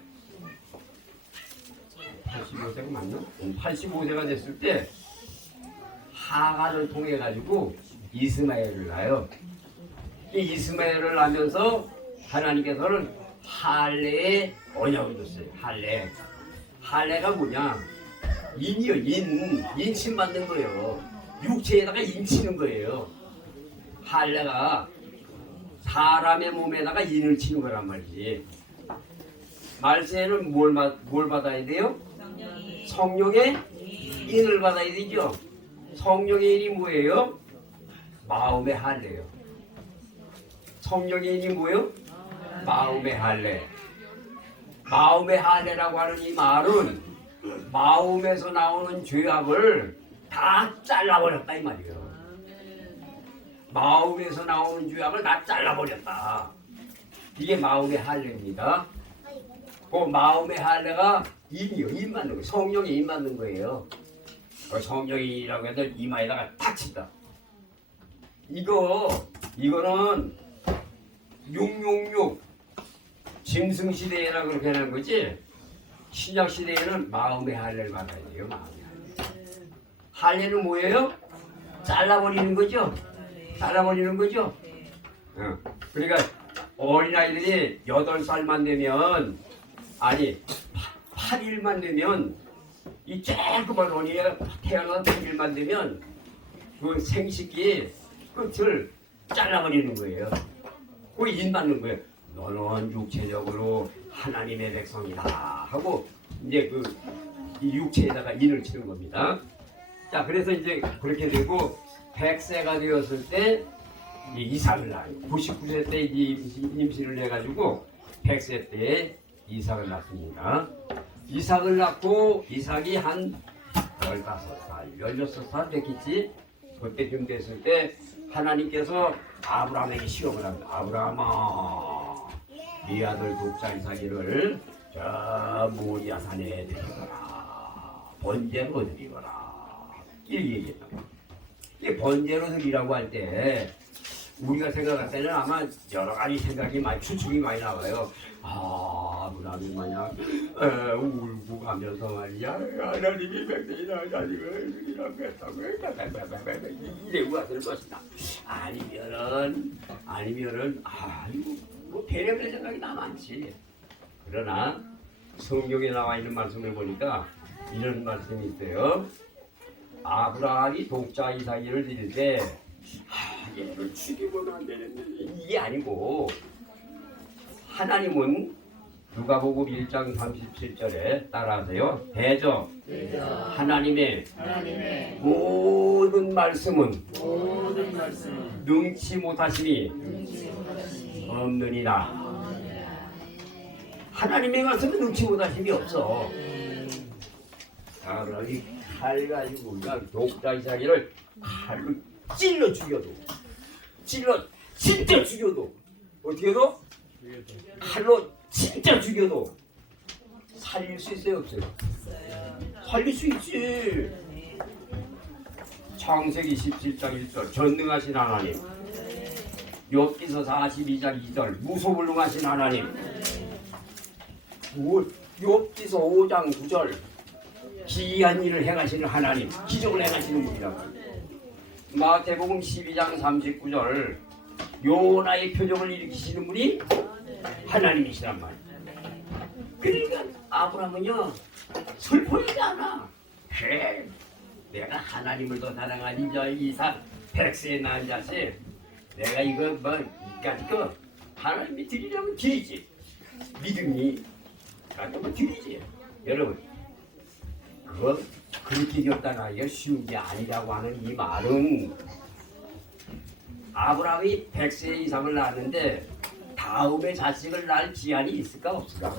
85세가 맞나? 85세가 됐을 때 하가를 통해 가지고 이스마엘을 낳아요. 이 이스마엘을 낳으면서 하나님께서는 할례에 언약을 줬어요. 할례가 뭐냐? 인이요, 인침 받는 거예요. 육체에다가 인치는 거예요. 할례가 사람의 몸에다가 인을 치는 거란 말이지. 말세에는 뭘 받아야 돼요? 성령의 인을 받아야 되죠. 성령의 인이 뭐예요? 마음의 할례예요. 성령의 인이 뭐예요? 마음의 할례. 마음의 할례라고 하는 이 말은 마음에서 나오는 죄악을 다 잘라버렸다 이 말이에요. 마음에서 나오는 죄악을 다 잘라버렸다. 이게 마음의 할례입니다. 그 마음의 할례가 인이요, 인 맞는 거예요. 성령이 인 맞는 거예요. 성령이라고 해서 이마에다가 탁 친다. 이거는 666 짐승 시대라고 그렇게 하는 거지. 신약 시대에는 마음의 할례를 받아야 돼요. 마음의 할례. 할례는 뭐예요? 잘라버리는 거죠. 잘라버리는 거죠. 그러니까 어린아이들이 8살만 되면, 아니 8일만 되면, 이 조그만 어린이가 태어나서 8일만 되면 그 생식기 끝을 잘라버리는 거예요. 그 인 받는 거예요. 너는 육체적으로 하나님의 백성이다 하고 이제 그 육체에다가 인을 치는 겁니다. 자, 그래서 이제 그렇게 되고 100세가 되었을 때 이삭을 낳아요. 99세 때 임신을 해가지고 100세 때 이삭을 낳습니다. 이삭을 낳고 이삭이 한 15살, 16살 됐겠지. 그때쯤 됐을 때 하나님께서 아브라함에게 시험을 합니다. 아브라함아, 네 아들 독자 이삭을 저 모리아 산에 드리거라. 번제로 드리거라. 이렇게 얘기했다. 이 번제로 드리라고 할 때 우리가 생각할 때는 아마 여러 가지 생각이 많이 추측이 많이 나와요. 아브라함이 만약 울고 가면서 말이야 하나님이 백성이나 하나님을 이렇게 했다고 이래고 왔을 것이다. 아니면은 뭐 별의별 생각이 다 많지. 그러나 성경에 나와 있는 말씀을 보니까 이런 말씀이 있어요. 아브라함이 독자 이삭을 드릴 때 얘를 죽이고는 안 되는데 이게 아니고 하나님은 누가복음 1장 37절에 따라하세요. 대저 하나님의 모든 말씀은 능치 못하심이 없느니라. 하나님의 말씀은 능치 못하심이 없어. 아브라함이 칼 가지고 우리가 독자 이삭을 칼로 찔러 죽여도 진짜 죽여도 어떻게 해도 칼로 진짜 죽여도 살릴 수 있어요 없어요? 살릴 수 있지. 창세기 17장 1절 전능하신 하나님, 욥기서 42장 2절 무소불능하신 하나님, 욥기서 5장 9절 기이한 일을 행하시는 하나님, 기적을 행하시는 분이라고. 마태복음 12장 39절 요나의 표적을 일으키시는 분이 하나님이시란 말이에요. 그러니까 아브라함은요 슬퍼하지 않아. 그래, 내가 하나님을 더 사랑하니 저 이삭 백세에 낳은 자식 내가 이거 뭐 이까짓 거 하나님이 드리려면 드리지. 믿음이 나도 뭐 드리지. 여러분 그거 그렇게 결단하기가 쉬운 게 아니라고 하는 이 말은 아브라함이 100세 이상을 낳았는데 다음에 자식을 낳을 기한이 있을까 없을까?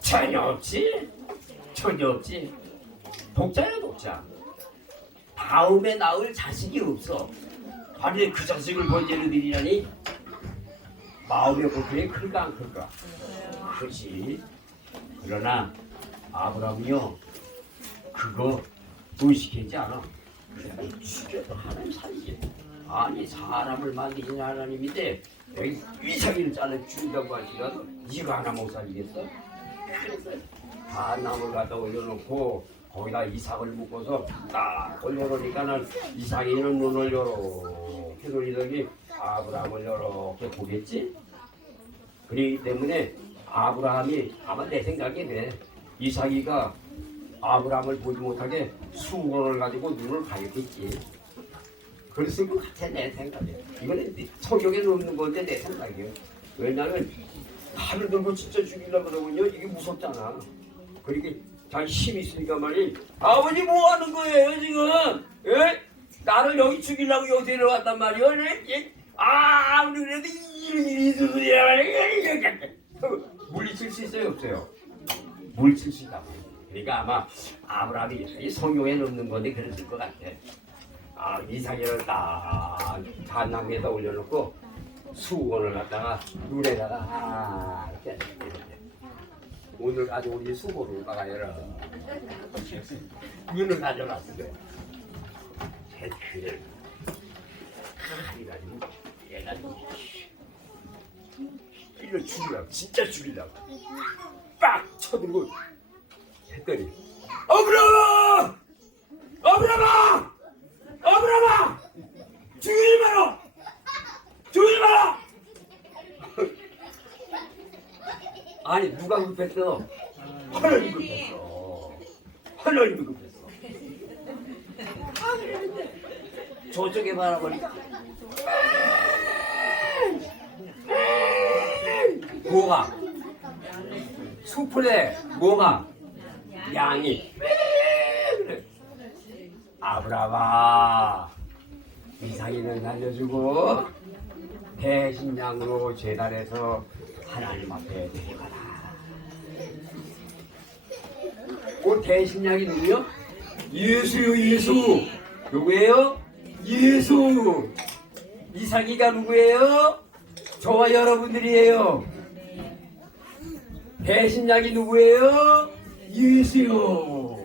전혀 없지. 독자야 독자. 다음에 낳을 자식이 없어. 아니 그 자식을 번제로 드리라니 마음의 고통이 클까 안 클까? 그렇지. 그러나 아브라함이요 그거 의식하지 않아. 그냥 죽여도 하나님 살리지. 아니 사람을 만드신 하나님인데 여기 이삭을 잘라 죽인다고 하시더라도 이거 하나 못 살리겠어? 그래서 다 나무를 갖다 올려놓고 거기다 이삭을 묶어서 딱 올려놓으니까는 이삭이는 눈을 이렇게 돌리더니 아브라함을 이렇게 보겠지? 그렇기 때문에 아브라함이 아마 내 생각에 이삭이가 아브라함을 보지 못하게 수건을 가지고 눈을 가렸겠지. 그랬을 것 같아 내 생각에. 이거는 성경에 없는 건데 내 생각이에요. 왜냐하면 칼을 들고 진짜 죽이려고 그러면요 이게 무섭잖아. 그러니까 자기 힘이 있으니까 말이 아버지 뭐 하는 거예요 지금? 예? 나를 여기 죽이려고 여기 데려왔단 말이에요. 아무리 그래도 이런 일이 있어야 물리칠 수 있어요 없어요? 물리칠 수 있다고. 그러니까 아마 아브라함이 성경에 넣는 건데 그랬을 것 같아. 이삭을 딱 잔낭에다 올려놓고 수건을 갖다가 눈에다가 이렇게 오늘 아주 우리 수건을 막아여라. 눈을 가져갔는데 그래 칼이가지고 얘가 찔러 죽이려고 진짜 죽이려고 빡 쳐들고 했더니 아브라함아! 죽이지 마라! 아니 누가 급했어? 하나님이 급했어. 저쪽에 바라보니까 뭐가? 숲풀에 뭐가? 양이 그래. 아브라함아 이삭이는 살려주고 대신 양으로 제단에서 하나님 앞에 데려가라. 그 대신 양이 누구요? 예수요. 예수. 누구예요? 예수. 이삭이가 누구예요? 저와 여러분들이에요. 배신양이 누구예요? 예수요.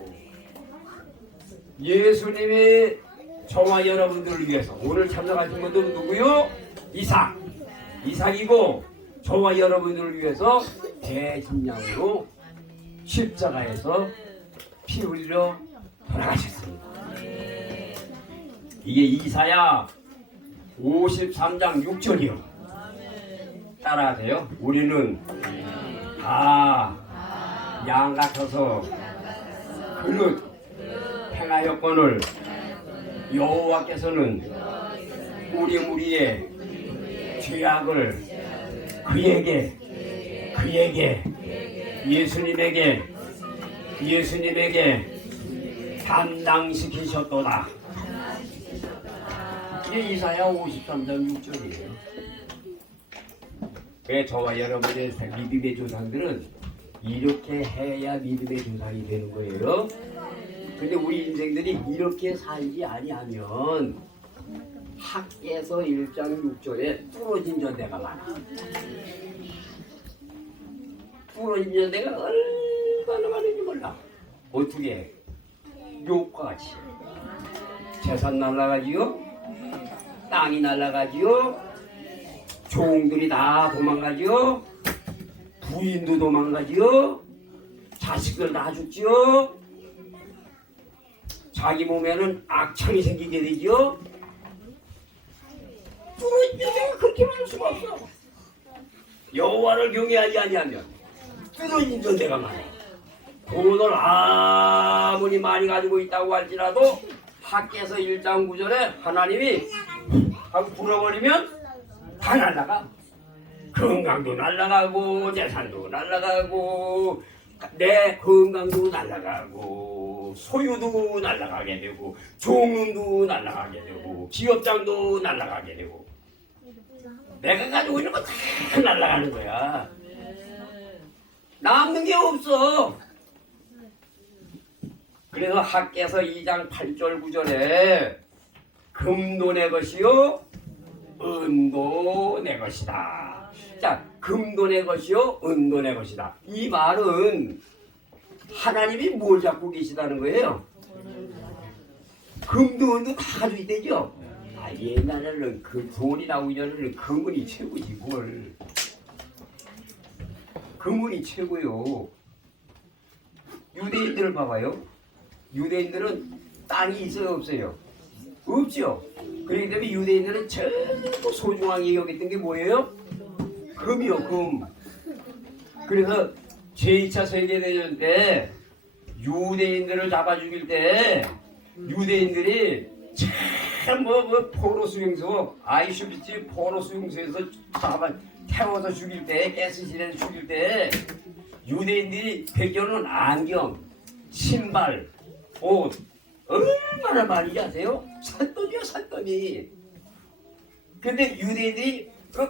예수님이 저와 여러분들을 위해서 오늘 참석하신 분들은 누구요? 이삭. 이삭이고 저와 여러분들을 위해서 배신양으로 십자가에서 피 흘리러 돌아가셨습니다. 이게 이사야 53장 6절이요. 따라하세요. 우리는 다 양 같아서 그릇 행하였거늘 여호와께서는 우리 무리의 죄악을 그에게 예수님에게 담당시키셨도다. 이게 이사야 53장 6절이에요. 왜 저와 여러분의 믿음의 조상들은 이렇게 해야 믿음의 조상이 되는 거예요. 근데 우리 인생들이 이렇게 살지 아니하면 학계에서 1장 6절에 부러진 전대가 많아. 부러진 전대가 얼마나 많은지 몰라. 어떻게 욕과 같이 재산 날라가지요, 땅이 날라가지요, 종들이 다 도망가지요, 부인도 도망가지요, 자식들 다 죽지요, 자기 몸에는 악창이 생기게 되지요. 부러진 전대가 그렇게 많을 수가 없어. 여호와를 경외하지 아니하면 부러진 전대가 많아. 돈을 아무리 많이 가지고 있다고 할지라도 학계에서 1장 9절에 하나님이 하고 불어버리면 다 날아가. 건강도 날아가고 재산도 날아가고 내 건강도 날아가고 소유도 날아가게 되고 종문도 날아가게 되고 기업장도 날아가게 되고 내가 가지고 있는 거 다 날아가는 거야. 남는 게 없어. 그래서 학계에서 2장 8절 9절에 금도 내 것이요 은도 내 것이다. 자, 금도 내 것이요 은도 내 것이다. 이 말은 하나님이 뭘 잡고 계시다는 거예요? 금도 은도 다 가지고 있대죠. 옛날에는 그 돈이 나오기 전에는 금은이 최고지 뭘. 금은이 최고요. 유대인들을 봐봐요. 유대인들은 땅이 있어요 없어요? 없죠. 그렇기 때문에 유대인들은 전부 소중하게 여겼던 게 뭐예요? 금이요, 금. 그래서 제2차 세계대전 때 유대인들을 잡아 죽일 때 유대인들이 참 포로 수용소, 아이슈비츠 포로 수용소에서 잡아 태워서 죽일 때, 가스실에서 죽일 때 유대인들이 베껴놓은 안경, 신발, 옷 얼마나 많이 아세요? 산더미요, 산더미. 근데 유대인들이 그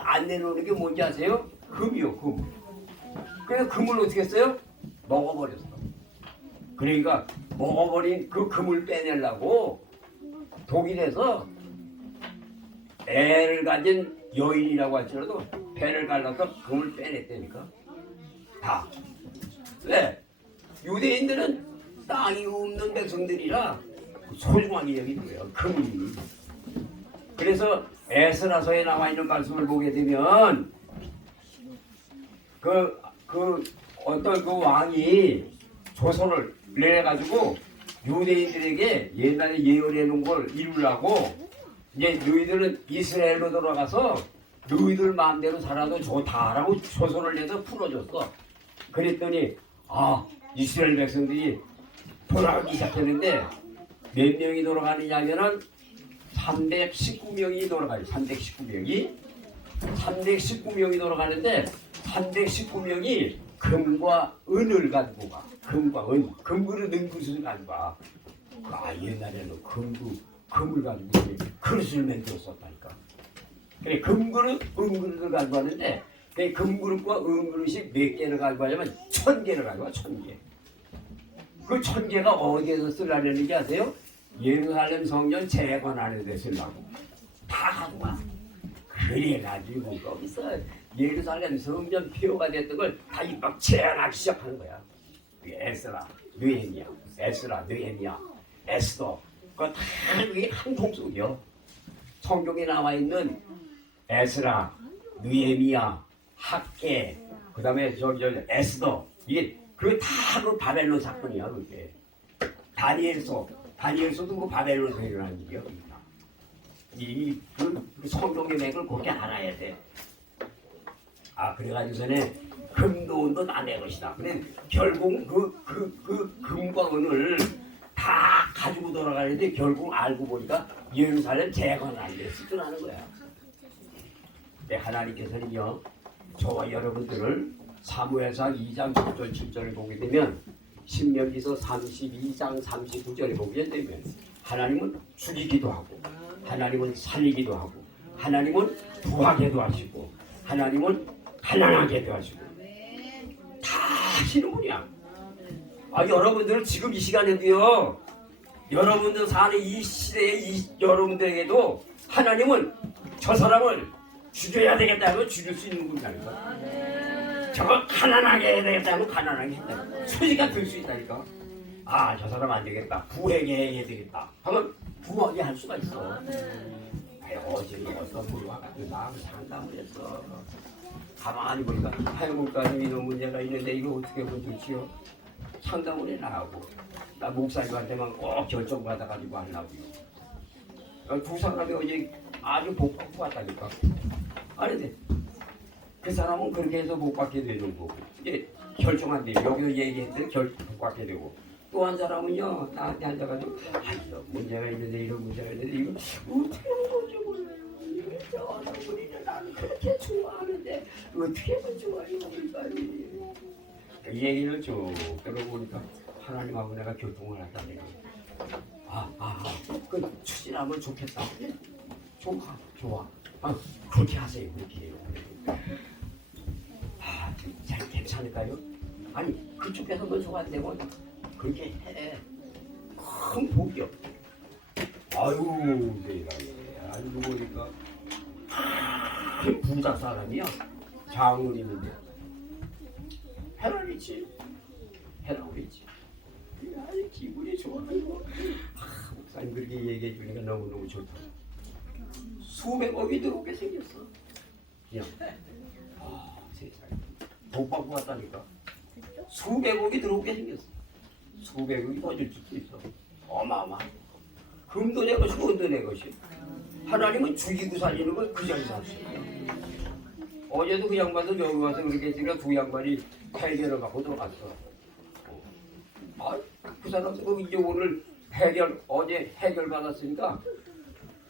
안 내놓는 게 뭔지 아세요? 금이요, 금. 그래서 금을 어떻게 했어요? 먹어버렸어. 그러니까 먹어버린 그 금을 빼내려고 독일에서 애를 가진 여인이라고 할지라도 배를 갈라서 금을 빼냈다니까. 다. 왜? 유대인들은 땅이 없는 백성들이라 소중하게 여기는 거예요. 금이. 그래서 에스라서에 나와 있는 말씀을 보게 되면 어떤 그 왕이 조선을 내가지고 유대인들에게 옛날에 예언해 놓은 걸 이루려고 이제 너희들은 이스라엘로 돌아가서 너희들 마음대로 살아도 좋다라고 조선을 내서 풀어줬어. 그랬더니 이스라엘 백성들이 돌아가기 시작했는데 몇 명이 돌아가느냐 하면은 319명이 돌아가요. 319명이 돌아가는데 319명이 금과 은을 가지고 가. 금과 은. 금으로 는 것을 가지고 가. 옛날에는 금을 가지고 그릇을 만들었었다니까. 그래, 금그릇, 은그릇을 가지고 하는데 그 금그릇과 은그릇이 몇 개를 가지고 하냐면 1000개를 가지고 와. 1000개. 그 1000개가 어디에서 쓰려는 게 아세요? 예루살렘 성전 재건하는 데 쓰려고 다 하고 와. 그래가지고 거기서 예루살렘 성전 피요가 됐던 걸 다 입학 재현하기 시작하는 거야. 에스라, 느헤미야, 에스라, 느헤미야, 에스더, 그거 다 그게 한 통속이요. 성경에 나와 있는 에스라, 느헤미야, 학계, 그다음에 저기 에스더, 이게 그게 다 그 바벨론 사건이야. 그게 다니엘서도 그 바벨론에서 일어난 일이야. 그 성경의 맥을 그렇게 알아야 돼. 아, 그래가지고서는 금도 은도 다 내 것이다. 근데 결국 그 금과 은을 다 가지고 돌아가는데 결국 알고 보니까 예루살렘 재건하는 데 쓰더라는 거야. 근데 하나님께서는요, 저와 여러분들을 사무엘상 2장 6절 7절을 보게 되면 신명기서 32장 39절을 보게 되면 하나님은 죽이기도 하고 하나님은 살리기도 하고 하나님은 부하게도 하시고 하나님은 가난하게도 하시고 다 하시는 분이야. 아, 여러분들은 지금 이 시간에도요, 여러분들 사는 이 시대에 여러분들에게도 하나님은 저 사람을 죽여야 되겠다 하면 죽일 수 있는 분이라니까. 저거 가난하게 해야 되겠다 하면 가난하게 했다. 소리가 들 수 있다니까. 아, 저 사람 안 되겠다. 부하게 해야 되겠다 하면 부하게 할 수가 있어. 아유, 어제도 어떤 분이 와가지고 나하고 상담을 했어. 가만히 보니까 할머니까지 이런 문제가 있는데 이거 어떻게 하면 좋지요? 상담을 해 나하고. 나 목사님한테만 꼭 결정받아가지고 하려고. 두 사람이 어제 아주 복 받고 왔다니까. 아닌데 그 사람은 그렇게 해서 복 받게 되는 거고, 이게 결정한 데 여기서 얘기했더니 복 받게 되고, 또 한 사람은요 나한테 앉아가지고 이런 문제가 있는데 이런 문제가 있는데 이거 어떻게 하면 좋을지 몰라요. 이거 우리는 나는 그렇게 좋아하는데 어떻게 하면 좋아요? 그 얘기를 쭉 들어보니까 하나님하고 내가 교통을 했다는 거예요. 그 추진하면 좋겠다. 좋아. 그렇게 하세요. 그렇게 해요. 잘 괜찮을까요? 아니, 그쪽에서 뭐 좋아한다면 그렇게 해. 큰 복이요. 아유, 세상에. 알고 보니까 부자 사람이야. 장군인데 해라리지. 아니, 기분이 좋아요. 목사님 그렇게 얘기해 주니까 너무너무 좋다. 수백억이 들어오게 생겼어. 그냥. 세상에. 복 받고 왔다니까. 수백억이 들어오게 생겼어. 수백억이 더 줄 수도 있어. 어마어마. 금도 내 것이고 은도 내 것이. 하나님은 죽이고 살리는 걸 그 자리에서 할 수 있어. 어제도 그 양반도 여기 와서 그렇게 했으니까 두 양반이 해결을 받고 들어갔어. 그 사람도 이제 오늘 어제 해결 받았으니까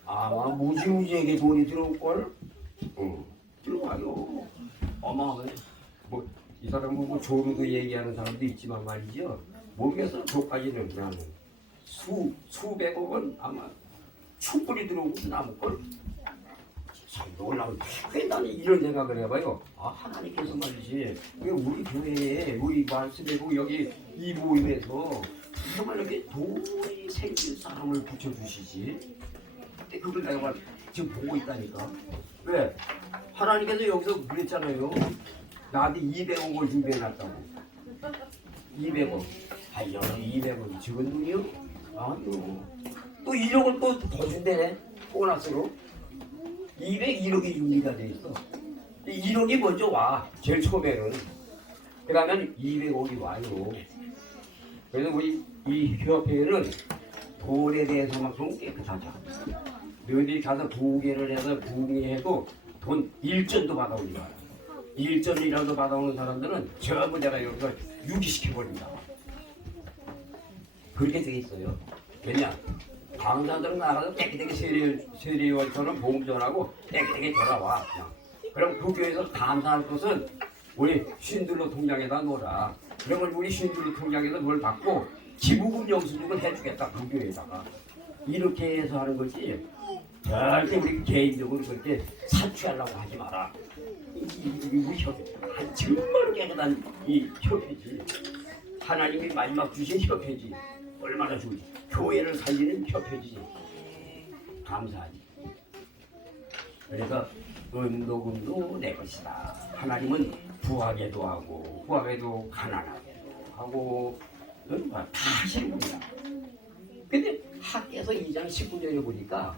아마 무지무지하게 돈이 들어올걸. 들어와요. 어마어마해. 이 사람은 뭐 조루도 얘기하는 사람도 있지만 말이죠. 모르겠어. 저까지는 그냥 수백억 원 아마 촛불이 들어오고 남을걸. 참 놀라운. 그래 나는 이런 생각을 해봐요. 하나님께서 말이지 왜 우리 교회에 우리 말씀이고 여기 이 모임에서 정말 이렇게 도리 생길 사람을 붙여주시지. 근데 그걸 내가 지금 보고 있다니까. 왜? 하나님께서 여기서 그랬잖아요. 나한테 200억을 준비해놨다고. 200억. 여기 200억이 적은 돈이요? 아니요. 또 1억을 또 더 준대네. 보너스로. 201억이 준비가 돼 있어. 1억이 먼저 와. 제일 처음에는. 그러면 200억이 와요. 그래서 우리 이 협회는 돈에 대해서만큼 깨끗하죠. 너희들이 가서 부계를 해서 부흥해도 돈 1전도 받아오지 마라. 1전이라도 받아오는 사람들은 전부 내가 여기서 유기시켜버린다. 그렇게 돼 있어요. 왜냐? 강사들은 나가서 깨끗하게 세례원처럼 복음 전하고 깨끗하게 돌아와. 그냥. 그럼 그 교회에서 감사할 것은 우리 신들로 통장에다 놓으라. 그러면 우리 신들로 통장에서 그걸 받고 기부금 영수증을 해주겠다. 그 교회에다가. 이렇게 해서 하는 거지. 절대 우리 개인적으로 그렇게 사취하려고 하지 마라. 우리 협회. 정말 깨끗한 이 협회지. 하나님이 마지막 주신 협회지. 얼마나 좋지. 교회를 살리는 협회지. 감사하지. 그래서 은도금도 내 것이다. 하나님은 부하게도 하고 부하게도 가난하게도 하고 다 하시는 겁니다. 근데 학계에서 2장 19절에 보니까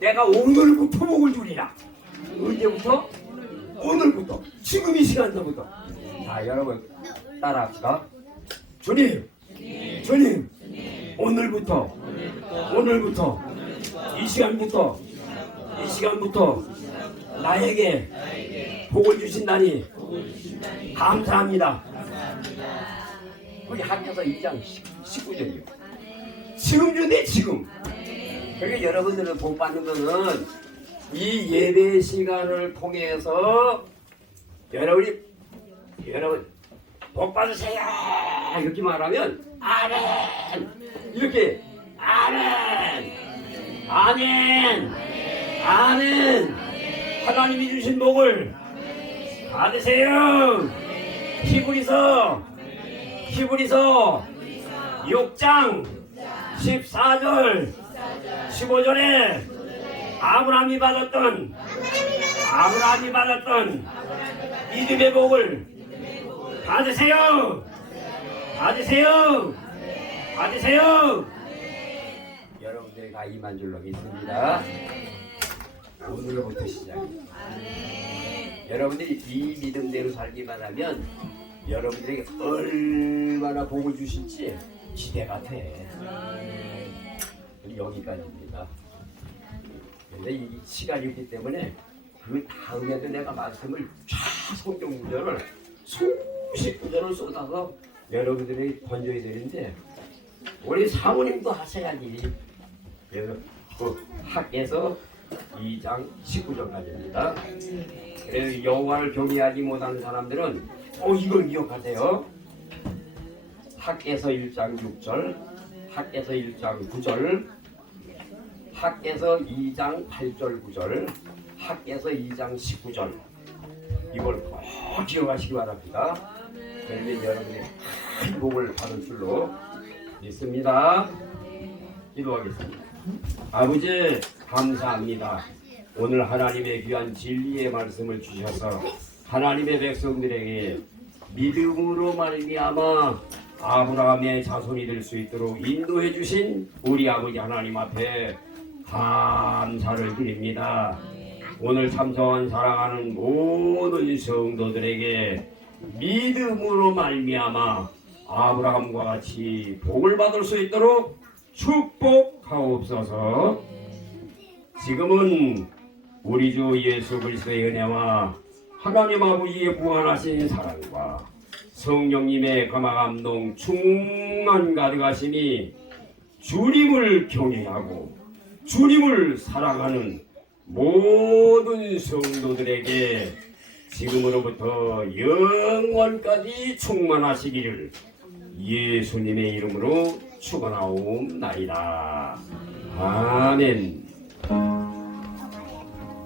내가 오늘부터 복을 주리라. 언제부터? 오늘부터. 지금 이 시간부터. 자, 여러분 따라합시다. 주님, 주님, 오늘부터 이 시간부터 나에게 복을 주신다니 감사합니다. 우리 학교에서 2장 19절이요. 지금 주네, 지금. 그러니까 여러분들은 복 받는 거는 이 예배 시간을 통해서 여러분 복 받으세요 이렇게 말하면 아멘, 이렇게 아멘, 아멘, 아멘, 하나님이 주신 복을 받으세요. 히브리서 6장 14절 15절에 아브라함이 받았던 믿음의 복을 받으세요. 여러분들이 다 임한 줄로 믿습니다. 오늘부터 시작입니다. 여러분들이 이 믿음대로 살기만 하면 여러분들에게 얼마나 복을 주실지 기대가 돼. 여기까지입니다. 근데 이 시간이 없기 때문에 그 다음에도 내가 말씀을 성경 구절을 수십 구절을 쏟아서 여러분들에게 던져야 되는데 우리 사모님도 하셔야지. 그래서 그 학에서 2장 19절까지입니다. 그래서 여호와를 경외하지 못하는 사람들은 이걸 기억하세요. 학에서 1장 6절, 학에서 1장 9절, 학에서 2장 8절 9절, 학에서 2장 19절. 이걸 꼭 기억하시기 바랍니다. 그러면 여러분이 큰 복을 받을 줄로 믿습니다. 기도하겠습니다. 아버지 감사합니다. 오늘 하나님의 귀한 진리의 말씀을 주셔서 하나님의 백성들에게 믿음으로 말미암아 아브라함의 자손이 될 수 있도록 인도해 주신 우리 아버지 하나님 앞에 감사를 드립니다. 오늘 참석한 사랑하는 모든 성도들에게 믿음으로 말미암아 아브라함과 같이 복을 받을 수 있도록 축복하옵소서. 지금은 우리 주 예수 그리스도의 은혜와 하나님 아버지의 무한하신 사랑과 성령님의 감화감동 충만 가득하심이 주님을 경외하고 주님을 사랑하는 모든 성도들에게 지금으로부터 영원까지 충만하시기를 예수님의 이름으로 축원하옵나이다. 아멘.